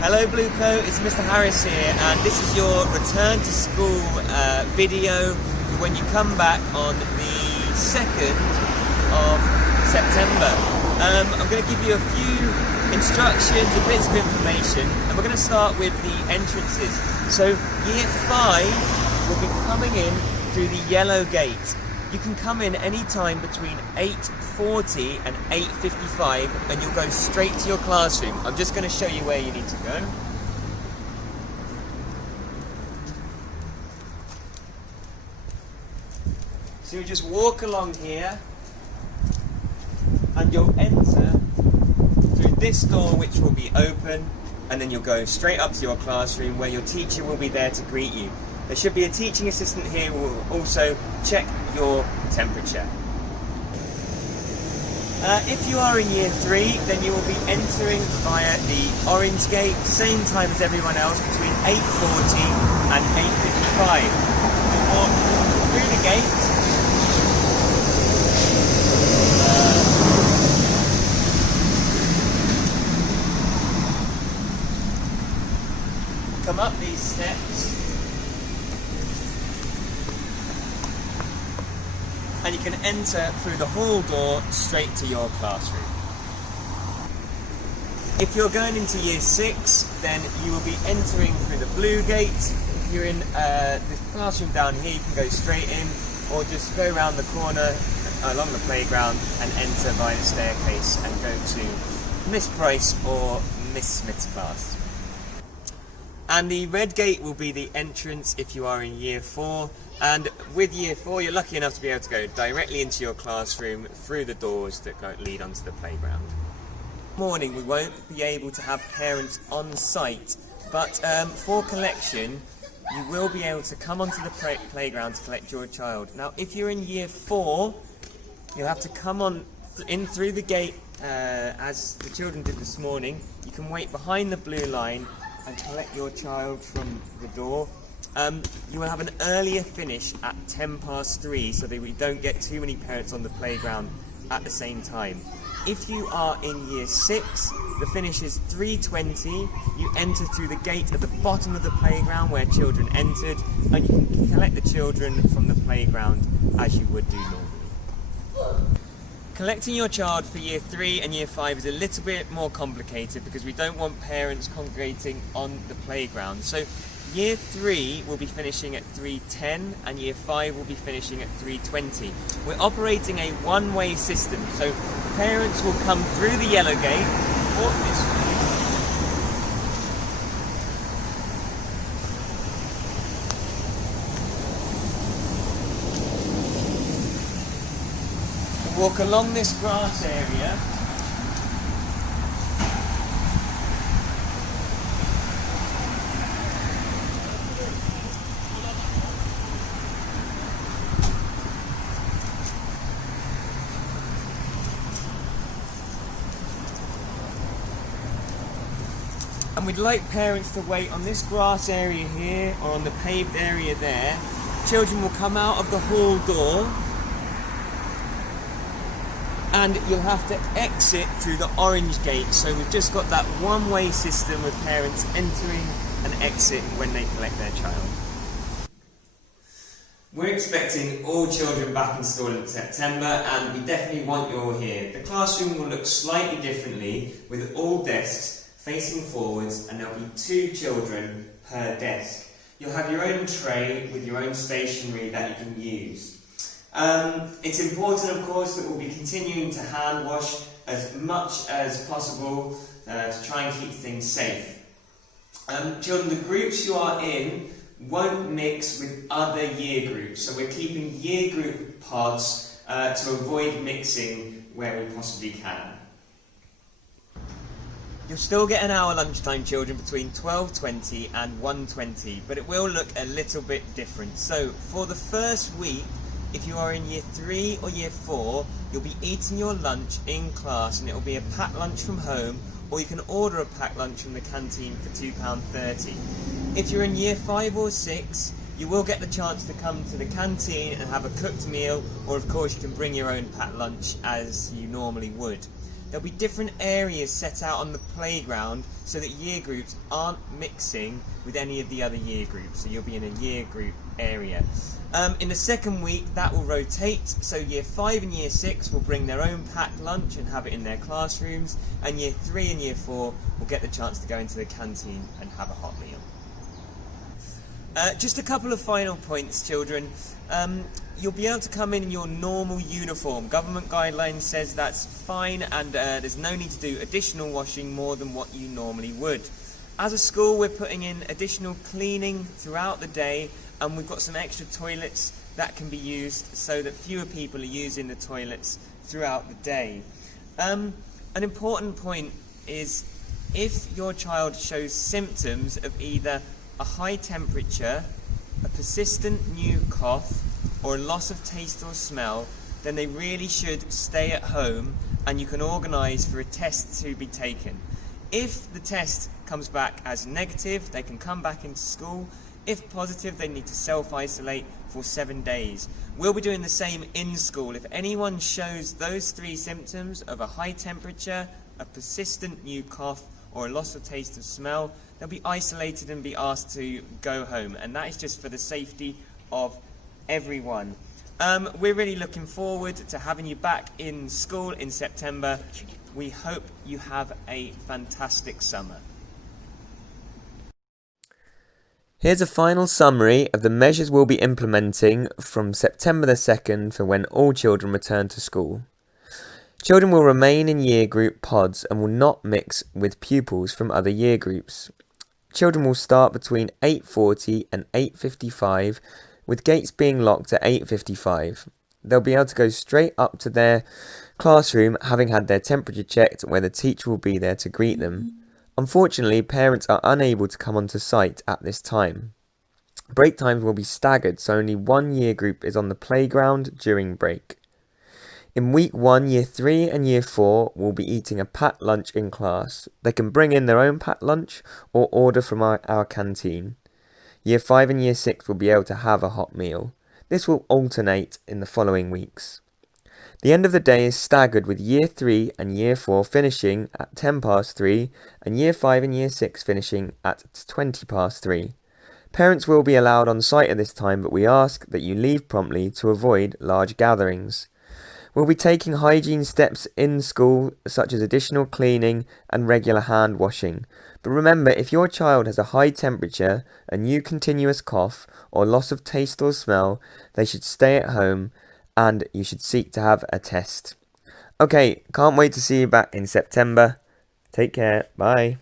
Hello Blueco, it's Mr. Harris here, and this is your return to school video when you come back on the 2nd of September. I'm going to give you a few instructions, a bit of information, and we're going to start with the entrances. So year 5 will be coming in through the yellow gate. You can come in any time between 8:40 and 8:55 and you'll go straight to your classroom. I'm just going to show you where you need to go. So you just walk along here and you'll enter through this door, which will be open, and then you'll go straight up to your classroom where your teacher will be there to greet you. There should be a teaching assistant here who will also check your temperature. If you are in year 3, then you will be entering via the orange gate, same time as everyone else, between 8:40 and 8:55. You walk through the gate, come up these steps, and you can enter through the hall door straight to your classroom. If you're going into year 6, then you will be entering through the blue gate. If you're in the classroom down here, you can go straight in, or just go around the corner along the playground and enter via the staircase and go to Miss Price or Miss Smith's class. And the red gate will be the entrance if you are in year 4, and with year 4 you're lucky enough to be able to go directly into your classroom through the doors that lead onto the playground. Morning we won't be able to have parents on site, but for collection you will be able to come onto the playground to collect your child. Now if you're in year 4, you'll have to come in through the gate as the children did this morning. You can wait behind the blue line and collect your child from the door. You will have an earlier finish at 3:10 so that we don't get too many parents on the playground at the same time. If you are in year 6, the finish is 3:20. You enter through the gate at the bottom of the playground where children entered, and you can collect the children from the playground as you would do normally. Collecting your child for year 3 and year 5 is a little bit more complicated because we don't want parents congregating on the playground. So year 3 will be finishing at 3:10 and year 5 will be finishing at 3:20. We're operating a one-way system, so parents will come through the yellow gate, walk this way, walk along this grass area, and we'd like parents to wait on this grass area here or on the paved area there. Children will come out of the hall door and you'll have to exit through the orange gate. So we've just got that one-way system with parents entering and exit when they collect their child. We're expecting all children back in school in September, and we definitely want you all here. The classroom will look slightly differently with all desks facing forwards, and there'll be 2 children per desk. You'll have your own tray with your own stationery that you can use. It's important, of course, that we'll be continuing to hand wash as much as possible to try and keep things safe. Children, the groups you are in won't mix with other year groups, so we're keeping year group pods to avoid mixing where we possibly can. You'll still get an hour lunchtime, children, between 12:20 and 1:20, but it will look a little bit different. So for the first week, if you are in year 3 or year 4, you'll be eating your lunch in class, and it will be a packed lunch from home, or you can order a packed lunch from the canteen for £2.30. If you're in year 5 or 6, you will get the chance to come to the canteen and have a cooked meal, or of course you can bring your own packed lunch as you normally would. There'll be different areas set out on the playground so that year groups aren't mixing with any of the other year groups. So you'll be in a year group area. In the second week, that will rotate. So year 5 and year 6 will bring their own packed lunch and have it in their classrooms. And year 3 and year 4 will get the chance to go into the canteen and have a hot meal. Just a couple of final points, children. You'll be able to come in your normal uniform. Government guidelines says that's fine, and there's no need to do additional washing more than what you normally would. As a school, we're putting in additional cleaning throughout the day, and we've got some extra toilets that can be used so that fewer people are using the toilets throughout the day. An important point is if your child shows symptoms of either a high temperature, a persistent new cough, or a loss of taste or smell, then they really should stay at home, and you can organise for a test to be taken. If the test comes back as negative, they can come back into school. If positive, they need to self-isolate for 7 days. We'll be doing the same in school. If anyone shows those 3 symptoms of a high temperature, a persistent new cough, or a loss of taste or smell, they'll be isolated and be asked to go home, and that is just for the safety of everyone. We're really looking forward to having you back in school in September. We hope you have a fantastic summer. Here's a final summary of the measures we'll be implementing from September the 2nd for when all children return to school. Children will remain in year group pods and will not mix with pupils from other year groups. Children will start between 8:40 and 8:55, with gates being locked at 8:55. They'll be able to go straight up to their classroom, having had their temperature checked, where the teacher will be there to greet them. Unfortunately, parents are unable to come onto site at this time. Break times will be staggered, so only one year group is on the playground during break. In week 1, year 3 and year 4 will be eating a packed lunch in class. They can bring in their own packed lunch or order from our canteen. Year 5 and year 6 will be able to have a hot meal. This will alternate in the following weeks. The end of the day is staggered, with year 3 and year 4 finishing at 3:10 and year 5 and year 6 finishing at 3:20. Parents will be allowed on site at this time, but we ask that you leave promptly to avoid large gatherings. We'll be taking hygiene steps in school, such as additional cleaning and regular hand washing. But remember, if your child has a high temperature, a new continuous cough, or loss of taste or smell, they should stay at home, and you should seek to have a test. Okay, can't wait to see you back in September. Take care. Bye.